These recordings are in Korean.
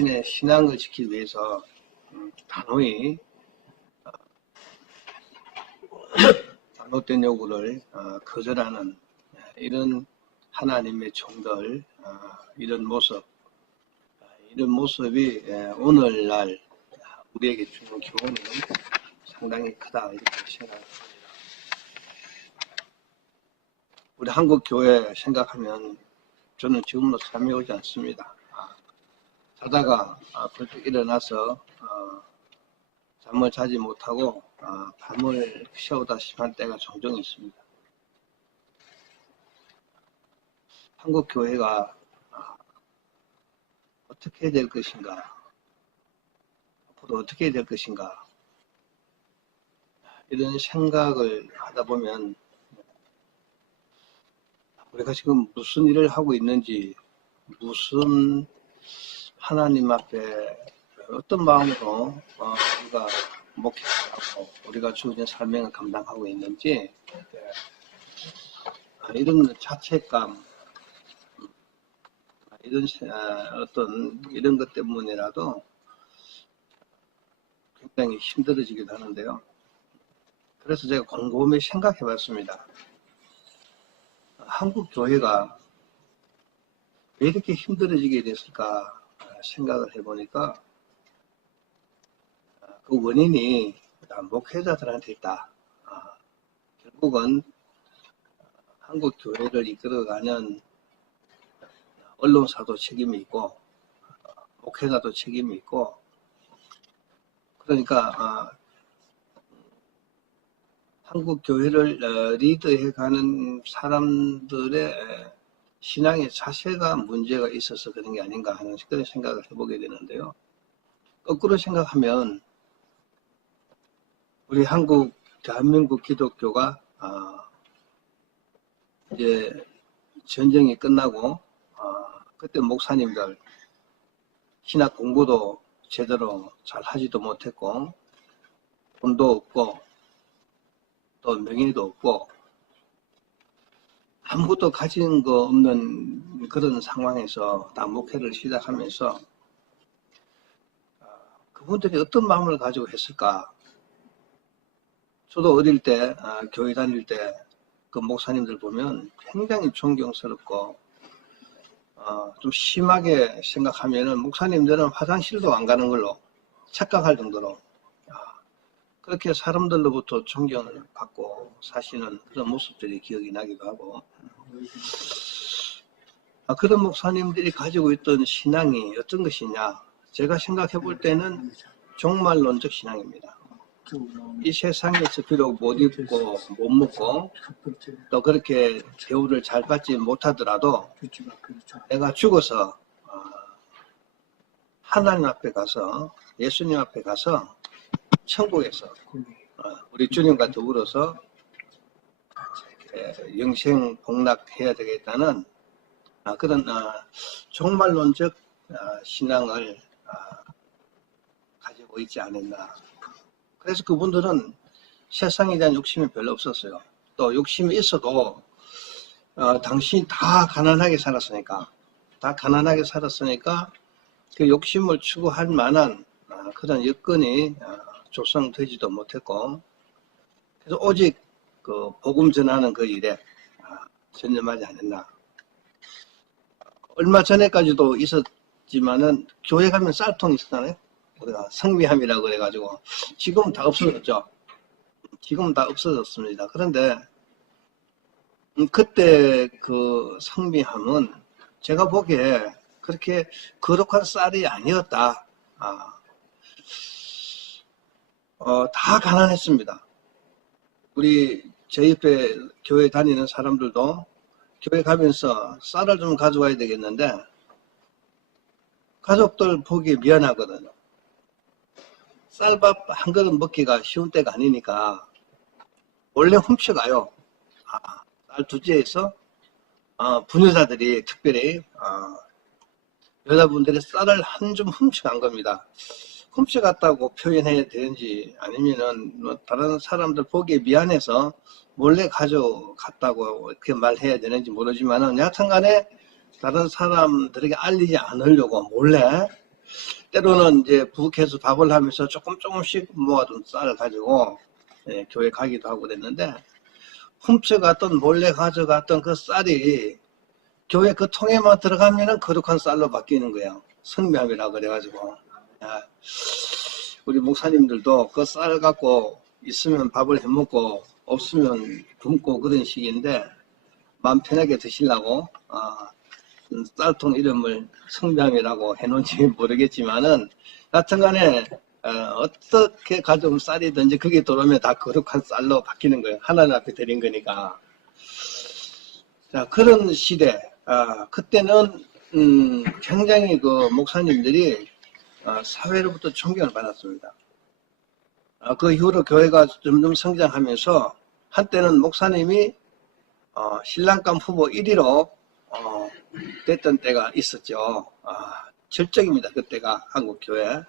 자신의 신앙을 지키기 위해서 단호히 잘못된 요구를 거절하는 이런 하나님의 종들, 이런 모습이 오늘날 우리에게 주는 교훈은 상당히 크다 이렇게 생각합니다. 우리 한국 교회 생각하면 저는 지금도 잠이 오지 않습니다. 자다가 벌떡 일어나서 잠을 자지 못하고 밤을 새우다시피 할 때가 종종 있습니다. 한국 교회가 어떻게 될 것인가, 앞으로 어떻게 될 것인가, 이런 생각을 하다 보면 우리가 지금 무슨 일을 하고 있는지, 무슨 하나님 앞에 어떤 마음으로 우리가 목회하고 우리가 주어진 사명을 감당하고 있는지 이런 자책감, 이런 것 때문이라도 굉장히 힘들어지기도 하는데요. 그래서 제가 곰곰이 생각해 봤습니다. 한국 교회가 왜 이렇게 힘들어지게 됐을까 생각을 해보니까 그 원인이 목회자들한테 있다. 결국은 한국 교회를 이끌어가는 언론사도 책임이 있고 목회자도 책임이 있고, 그러니까 한국 교회를 리드해가는 사람들의 신앙의 자세가 문제가 있어서 그런 게 아닌가 하는 그런 생각을 해보게 되는데요. 거꾸로 생각하면 우리 대한민국 기독교가 이제 전쟁이 끝나고 그때 목사님들 신학 공부도 제대로 잘 하지도 못했고 돈도 없고 또 명예도 없고 아무것도 가진 거 없는 그런 상황에서 다 목회를 시작하면서 그분들이 어떤 마음을 가지고 했을까? 저도 어릴 때 교회 다닐 때 그 목사님들 보면 굉장히 존경스럽고 좀 심하게 생각하면은 목사님들은 화장실도 안 가는 걸로 착각할 정도로 그렇게 사람들로부터 존경을 받고 사시는 그런 모습들이 기억이 나기도 하고, 그런 목사님들이 가지고 있던 신앙이 어떤 것이냐, 제가 생각해 볼 때는 종말론적 신앙입니다. 이 세상에서 비록 못 입고 못 먹고 또 그렇게 대우를 잘 받지 못하더라도 내가 죽어서 하나님 앞에 가서, 예수님 앞에 가서 천국에서 우리 주님과 더불어서 영생 복락해야 되겠다는 그런 종말론적 신앙을 가지고 있지 않았나. 그래서 그분들은 세상에 대한 욕심이 별로 없었어요. 또 욕심이 있어도 당신이 다 가난하게 살았으니까 그 욕심을 추구할 만한 그런 여건이 조성되지도 못했고, 그래서 오직 그 복음 전하는 그 일에 전념하지 않았나. 얼마 전에까지도 있었지만은 교회 가면 쌀통이 있었잖아요. 우리가 성미함이라고 그래가지고 지금은 다 없어졌죠. 지금은 다 없어졌습니다. 그런데 그때 그 성미함은 제가 보기에 그렇게 거룩한 쌀이 아니었다. 다 가난했습니다. 제 옆에 교회 다니는 사람들도 교회 가면서 쌀을 좀 가져와야 되겠는데 가족들 보기 미안하거든요. 쌀밥 한 그릇 먹기가 쉬운 때가 아니니까 원래 훔쳐가요. 쌀 두째에서 부녀자들이 특별히 여자분들이 쌀을 한 줌 훔쳐간 겁니다. 훔쳐갔다고 표현해야 되는지 아니면은 뭐 다른 사람들 보기에 미안해서 몰래 가져갔다고 그렇게 말해야 되는지 모르지만은 여하튼간에 다른 사람들에게 알리지 않으려고 몰래 때로는 이제 부엌에서 밥을 하면서 조금씩 모아둔 쌀을 가지고 교회 가기도 하고 그랬는데, 훔쳐갔던 몰래 가져갔던 그 쌀이 교회 그 통에만 들어가면은 거룩한 쌀로 바뀌는 거예요. 성묘함이라 그래가지고. 우리 목사님들도 그 쌀 갖고 있으면 밥을 해먹고 없으면 굶고 그런 식인데, 마음 편하게 드시려고 쌀통 이름을 성묘함이라고 해놓은지 모르겠지만은, 여튼간에 어떻게 가져온 쌀이든지 그게 들어오면 다 거룩한 쌀로 바뀌는 거예요. 하나님 앞에 드린 거니까. 자, 그런 시대, 그때는 굉장히 그 목사님들이 사회로부터 존경을 받았습니다. 그 이후로 교회가 점점 성장하면서 한때는 목사님이 신랑감 후보 1위로 됐던 때가 있었죠. 절정입니다. 그때가 한국 교회.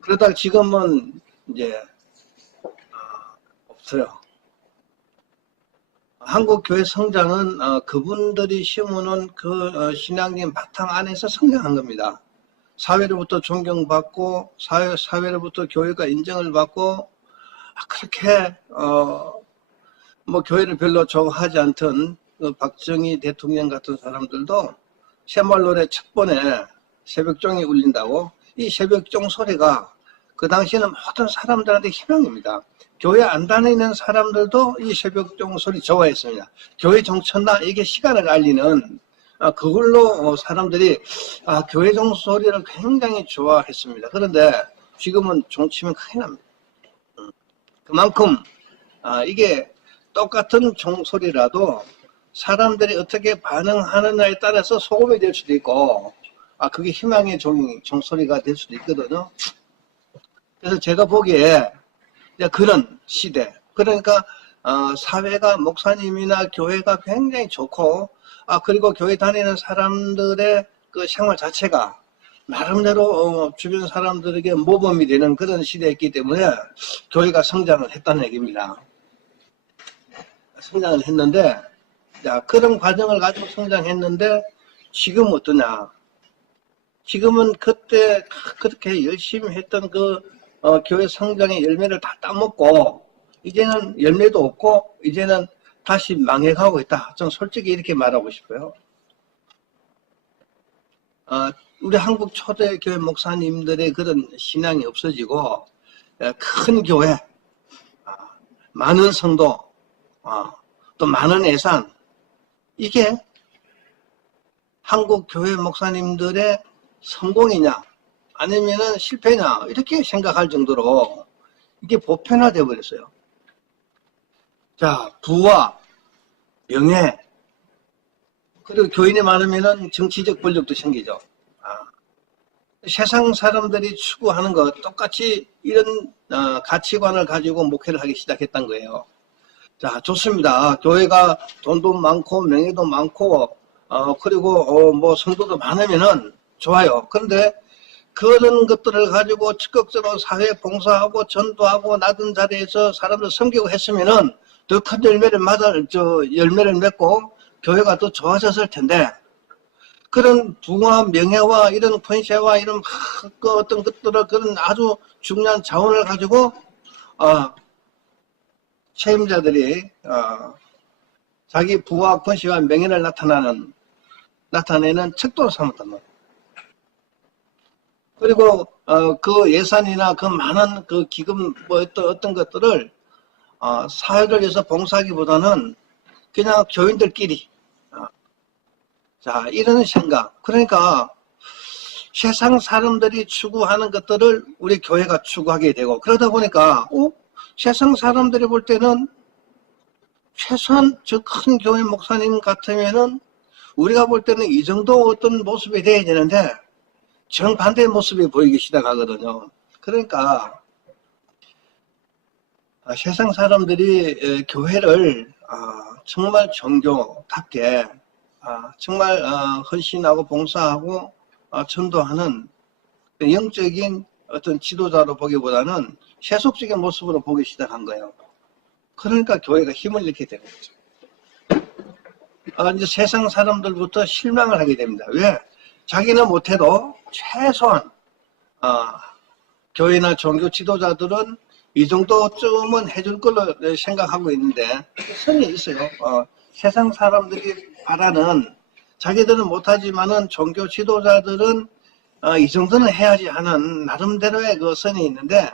그러다가 지금은 이제 없어요. 한국 교회 성장은 그분들이 심어놓은 그 신앙적인 바탕 안에서 성장한 겁니다. 사회로부터 존경받고 사회로부터 교회가 인정을 받고 그렇게 뭐 교회를 별로 좋아하지 않던 그 박정희 대통령 같은 사람들도 새마을노래 첫 번에 새벽종이 울린다고, 이 새벽종 소리가 그 당시에는 모든 사람들한테 희망입니다. 교회 안 다니는 사람들도 이 새벽종 소리 좋아했습니다. 교회 종쳤나 이게 시간을 알리는, 그걸로 사람들이 교회 종소리를 굉장히 좋아했습니다. 그런데 지금은 종치면 큰일 납니다. 그만큼 이게 똑같은 종소리라도 사람들이 어떻게 반응하느냐에 따라서 소금이 될 수도 있고, 그게 희망의 종소리가 될 수도 있거든요. 그래서 제가 보기에 그런 시대, 그러니까 사회가 목사님이나 교회가 굉장히 좋고, 그리고 교회 다니는 사람들의 그 생활 자체가 나름대로 주변 사람들에게 모범이 되는 그런 시대였기 때문에 교회가 성장을 했다는 얘기입니다. 성장을 했는데, 그런 과정을 가지고 성장했는데 지금 어떠냐? 지금은 그때 그렇게 열심히 했던 그 교회 성장의 열매를 다 따먹고 이제는 열매도 없고 이제는 다시 망해가고 있다. 좀 솔직히 이렇게 말하고 싶어요. 우리 한국 초대교회 목사님들의 그런 신앙이 없어지고 큰 교회, 많은 성도, 또 많은 예산, 이게 한국 교회 목사님들의 성공이냐 아니면은 실패냐 이렇게 생각할 정도로 이게 보편화되어 버렸어요. 자, 부와 명예, 그리고 교인이 많으면은 정치적 권력도 생기죠. 세상 사람들이 추구하는 것 똑같이 이런 가치관을 가지고 목회를 하기 시작했던 거예요. 자, 좋습니다. 교회가 돈도 많고 명예도 많고 그리고 뭐 성도도 많으면은 좋아요. 그런데 그런 것들을 가지고 적극적으로 사회 봉사하고 전도하고 낮은 자리에서 사람들 섬기고 했으면은 더 큰 열매를 맺고 교회가 더 좋아졌을 텐데, 그런 부와 명예와 이런 권세와 이런 어떤 것들을 그런 아주 중요한 자원을 가지고 책임자들이 자기 부와 권세와 명예를 나타내는 척도로 삼았단 말이에요. 그리고 그 예산이나 그 많은 그 기금 뭐 어떤 것들을 사회를 위해서 봉사하기보다는 그냥 교인들끼리 자, 이런 생각. 그러니까 세상 사람들이 추구하는 것들을 우리 교회가 추구하게 되고, 그러다 보니까 세상 사람들이 볼 때는 최소한 저 큰 교회 목사님 같으면은 우리가 볼 때는 이 정도 어떤 모습이 돼야 되는데 정반대의 모습이 보이기 시작하거든요. 그러니까 세상 사람들이 교회를 정말 종교답게 정말 헌신하고 봉사하고 전도하는 영적인 어떤 지도자로 보기보다는 세속적인 모습으로 보기 시작한 거예요. 그러니까 교회가 힘을 잃게 되는 거죠. 이제 세상 사람들부터 실망을 하게 됩니다. 왜? 자기는 못해도 최소한 교회나 종교 지도자들은 이 정도쯤은 해줄 걸로 생각하고 있는데 선이 있어요. 세상 사람들이 바라는, 자기들은 못하지만은 종교 지도자들은 이 정도는 해야지 하는 나름대로의 그 선이 있는데,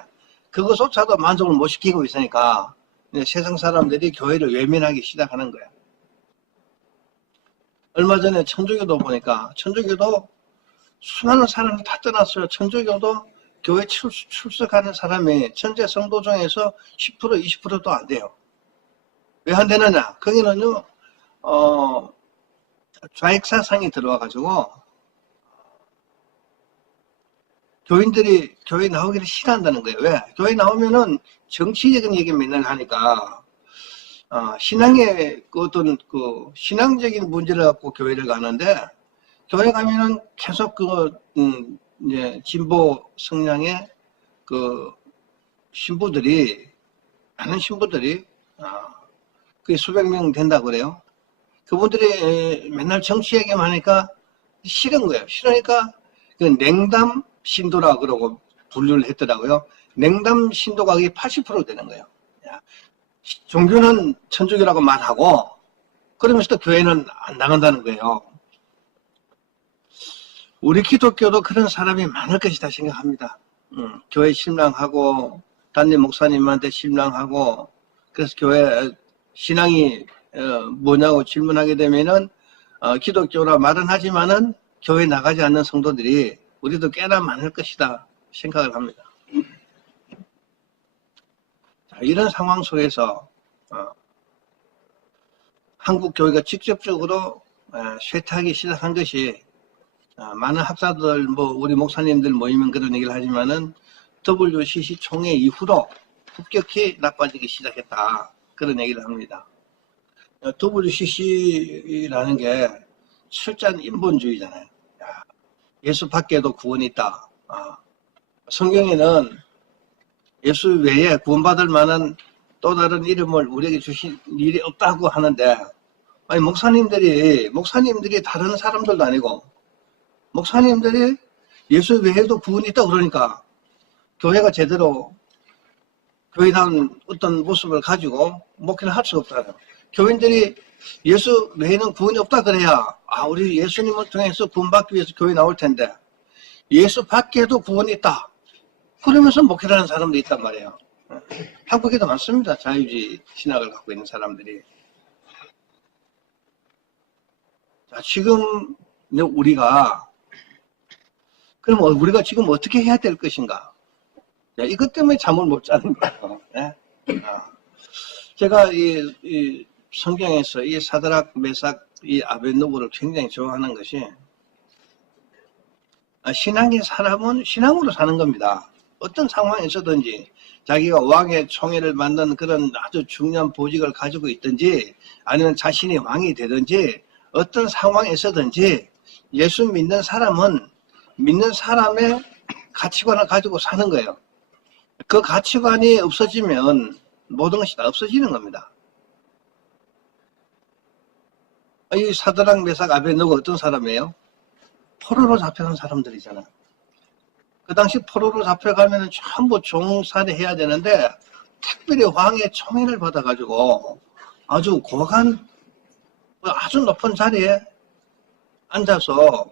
그것조차도 만족을 못 시키고 있으니까 세상 사람들이 교회를 외면하기 시작하는 거야. 얼마 전에 천주교도 보니까, 천주교도 수많은 사람을 다 떠났어요. 천주교도 교회 출석하는 사람이 전체 성도 중에서 10% 20%도 안 돼요. 왜 안 되느냐? 거기는요 좌익 사상이 들어와가지고 교인들이 교회 나오기를 싫어한다는 거예요. 왜? 교회 나오면은 정치적인 얘기 맨날 하니까 신앙의 어떤 그 신앙적인 문제를 갖고 교회를 가는데, 교회 가면은 계속 이제 진보 성향의 그 신부들이, 많은 신부들이 그게 수백 명 된다고 그래요. 그분들이 맨날 정치 얘기만 하니까 싫은 거예요. 싫으니까 그 냉담 신도라 그러고 분류를 했더라고요. 냉담 신도가 그게 80% 되는 거예요. 종교는 천주교라고 말하고 그러면서 또 교회는 안 나간다는 거예요. 우리 기독교도 그런 사람이 많을 것이다 생각합니다. 교회 신랑하고 담임 목사님한테 신랑하고, 그래서 교회 신앙이 뭐냐고 질문하게 되면은 기독교라 말은 하지만은 교회 나가지 않는 성도들이 우리도 꽤나 많을 것이다 생각을 합니다. 자, 이런 상황 속에서 한국 교회가 직접적으로 쇠퇴하기 시작한 것이, 많은 학자들, 우리 목사님들 모이면 그런 얘기를 하지만은 WCC 총회 이후로 급격히 나빠지기 시작했다, 그런 얘기를 합니다. WCC라는 게 철저한 인본주의잖아요. 예수 밖에도 구원이 있다. 성경에는 예수 외에 구원받을 만한 또 다른 이름을 우리에게 주신 일이 없다고 하는데, 아니 목사님들이 다른 사람들도 아니고 목사님들이 예수 외에도 구원이 있다 그러니까 교회가 제대로 교회다운 어떤 모습을 가지고 목회를 할 수가 없잖아요. 교인들이 예수 외에는 구원이 없다 그래야 우리 예수님을 통해서 구원받기 위해서 교회 나올 텐데, 예수 밖에도 구원이 있다 그러면서 목회를 하는 사람도 있단 말이에요. 한국에도 많습니다. 자유주의 신학을 갖고 있는 사람들이. 자, 지금 그럼 우리가 지금 어떻게 해야 될 것인가? 이것 때문에 잠을 못 자는 거예요. 네? 제가 이 성경에서 이 사드락, 메삭, 이 아벳노고를 굉장히 좋아하는 것이, 신앙의 사람은 신앙으로 사는 겁니다. 어떤 상황에서든지 자기가 왕의 총애를 받는 그런 아주 중요한 보직을 가지고 있든지 아니면 자신이 왕이 되든지 어떤 상황에서든지 예수 믿는 사람은 믿는 사람의 가치관을 가지고 사는 거예요. 그 가치관이 없어지면 모든 것이 다 없어지는 겁니다. 이 사드락, 메삭, 아벳노고 어떤 사람이에요? 포로로 잡혀간 사람들이잖아. 그 당시 포로로 잡혀가면 전부 종살이 해야 되는데, 특별히 왕의 총애를 받아가지고 아주 고관, 아주 높은 자리에 앉아서,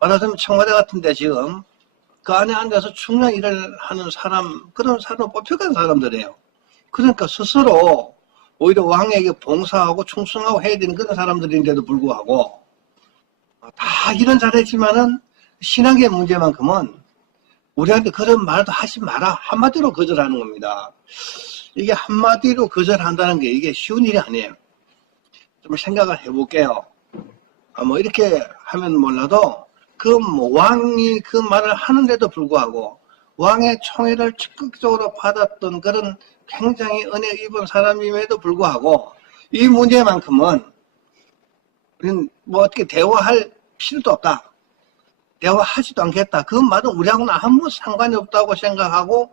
말하자면 청와대 같은데 지금 그 안에 앉아서 중요한 일을 하는 사람, 그런 사람 뽑혀간 사람들이에요. 그러니까 스스로 오히려 왕에게 봉사하고 충성하고 해야 되는 그런 사람들인데도 불구하고 다 이런 잘했지만은 신앙의 문제만큼은 우리한테 그런 말도 하지 마라, 한마디로 거절하는 겁니다. 이게 한마디로 거절한다는 게 이게 쉬운 일이 아니에요. 좀 생각을 해볼게요. 이렇게 하면 몰라도 왕이 그 말을 하는데도 불구하고 왕의 총애를 적극적으로 받았던 그런 굉장히 은혜 입은 사람임에도 불구하고 이 문제만큼은 우리는 어떻게 대화할 필요도 없다. 대화하지도 않겠다. 그 말은 우리하고는 아무 상관이 없다고 생각하고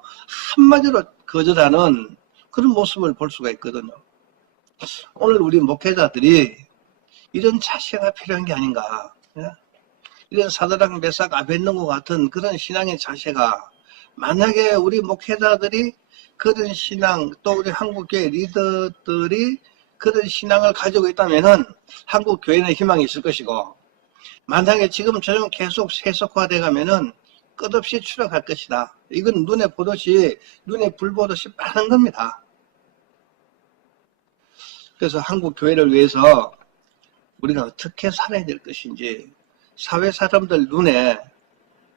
한마디로 거절하는 그런 모습을 볼 수가 있거든요. 오늘 우리 목회자들이 이런 자세가 필요한 게 아닌가. 이런 사드락 메삭 아벳느고 같은 그런 신앙의 자세가 만약에 우리 목회자들이 그런 신앙, 또 우리 한국교회 리더들이 그런 신앙을 가지고 있다면은 한국교회는 희망이 있을 것이고, 만약에 지금처럼 계속 세속화돼 가면은 끝없이 추락할 것이다. 이건 눈에 불 보듯이 빠른 겁니다. 그래서 한국교회를 위해서 우리가 어떻게 살아야 될 것인지, 사회 사람들 눈에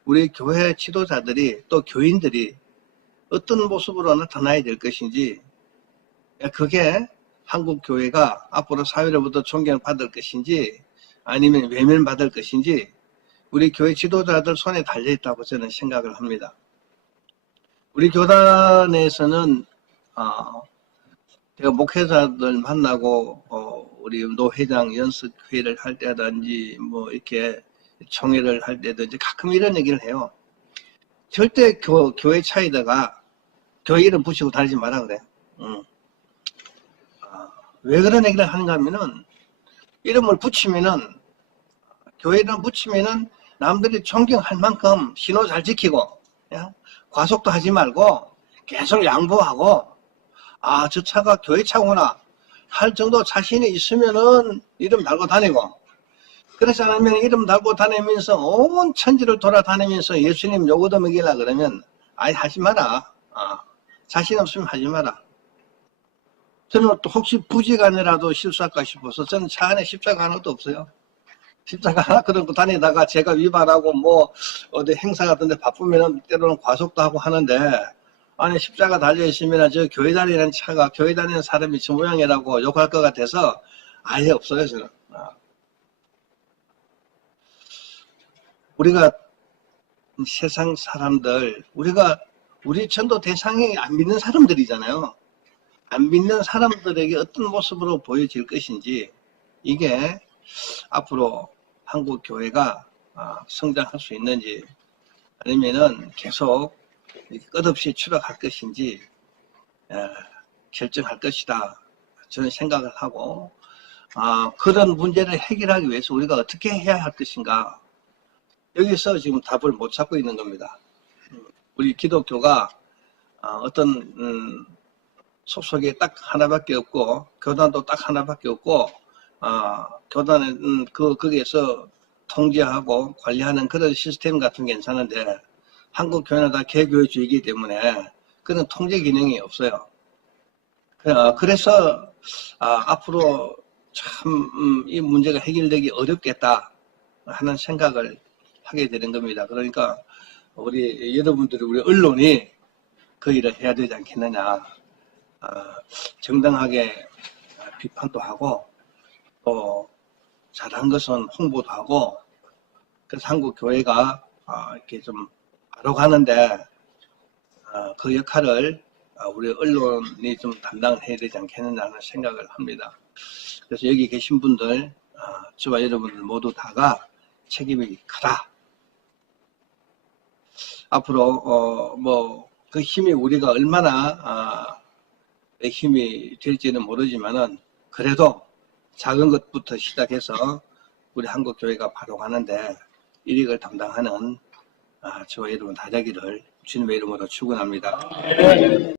우리 교회 지도자들이 또 교인들이 어떤 모습으로 나타나야 될 것인지, 그게 한국 교회가 앞으로 사회로부터 존경받을 것인지 아니면 외면받을 것인지 우리 교회 지도자들 손에 달려있다고 저는 생각을 합니다. 우리 교단에서는 제가 목회자들 만나고 우리 노회장 연습회를 할 때든지 뭐 이렇게 총회를 할 때든지 가끔 이런 얘기를 해요. 절대 교회 차에다가 교회 이름 붙이고 다니지 마라 그래. 왜 그런 얘기를 하는가 하면은 이름을 붙이면은 교회 이름 붙이면은 남들이 존경할 만큼 신호 잘 지키고 과속도 하지 말고 계속 양보하고 저 차가 교회 차구나 할 정도 자신이 있으면은 이름 달고 다니고, 그렇지 않으면 이름 달고 다니면서 온 천지를 돌아다니면서 예수님 요거도 먹이려 그러면 아예 하지 마라. 자신 없으면 하지 마라. 저는 또 혹시 부지간이라도 실수할까 싶어서 저는 차 안에 십자가 하나도 없어요. 십자가 하나 그러고 다니다가 제가 위반하고 뭐 어디 행사 같은 데 바쁘면 때로는 과속도 하고 하는데, 안에 십자가 달려있으면 저 교회 다니는 차가 교회 다니는 사람이 저 모양이라고 욕할 것 같아서 아예 없어요 저는. 우리가 세상 사람들, 우리 전도 대상이 안 믿는 사람들이잖아요. 안 믿는 사람들에게 어떤 모습으로 보여질 것인지, 이게 앞으로 한국 교회가 성장할 수 있는지 아니면은 계속 끝없이 추락할 것인지 결정할 것이다. 저는 생각을 하고, 그런 문제를 해결하기 위해서 우리가 어떻게 해야 할 것인가, 여기서 지금 답을 못 찾고 있는 겁니다. 우리 기독교가 어떤 소속이 딱 하나밖에 없고 교단도 딱 하나밖에 없고 교단은 거기에서 통제하고 관리하는 그런 시스템 같은 게 괜찮은데, 한국 교회는 다 개교회주의이기 때문에 그런 통제 기능이 없어요. 그래서 앞으로 참 이 문제가 해결되기 어렵겠다 하는 생각을 하게 되는 겁니다. 그러니까 우리 여러분들이, 우리 언론이 그 일을 해야 되지 않겠느냐. 정당하게 비판도 하고 또 잘한 것은 홍보도 하고, 그래서 한국 교회가 이렇게 좀 바로가는데 그 역할을 우리 언론이 좀 담당을 해야 되지 않겠느냐는 생각을 합니다. 그래서 여기 계신 분들, 저와 여러분들 모두 다가 책임이 크다. 앞으로 뭐 그 힘이 우리가 얼마나 힘이 될지는 모르지만은 그래도 작은 것부터 시작해서 우리 한국 교회가 바로 가는데 일익을 담당하는 저와 여러분 다 되기를 주님의 이름으로 축원합니다.